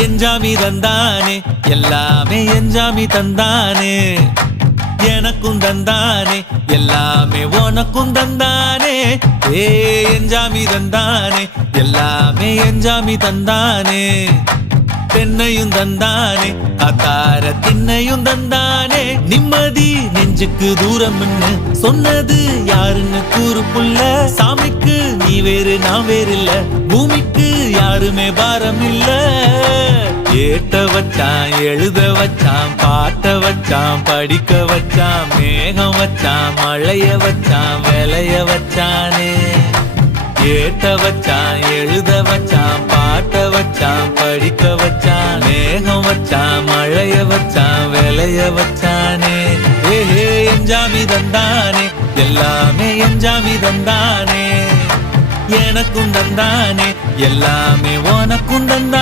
எஞ்சாமி தந்தானே எல்லாமே எஞ்சாமி தந்தானே எனக்கும் தந்தானே எல்லாமே உனக்கும் தந்தானே ஏ எஞ்சாமி தந்தானே எல்லாமே எஞ்சாமி தந்தானே தென்னையும் தந்தானே அத்தார திண்ணையும் தந்தானே நிம்மதி நெஞ்சுக்கு தூரம் சொன்னது யாருன்னு கூறு புள்ள சாமிக்கு நீ வேறு நான் வேறு இல்ல பூமிக்கு யாருமே பாரம் இல்ல ஏத்த வச்சான் எழுத வச்சான் பாட்ட வச்சான் படிக்க வச்சான் மேகம் வச்சான் மழைய வச்சான் விளைய வச்சானே ஏத்த வச்சான் எழுத வச்சான் பாட்ட வச்சான் படிக்க வச்சான் மேகம் வச்சான் மழைய வச்சான் விளைய வச்சானே ஏஹே எஞ்சாமி தந்தானே எல்லாமே எஞ்சாமி தந்தானே எனக்கும் தந்தானே எல்லாமே உனக்கும் தந்தானே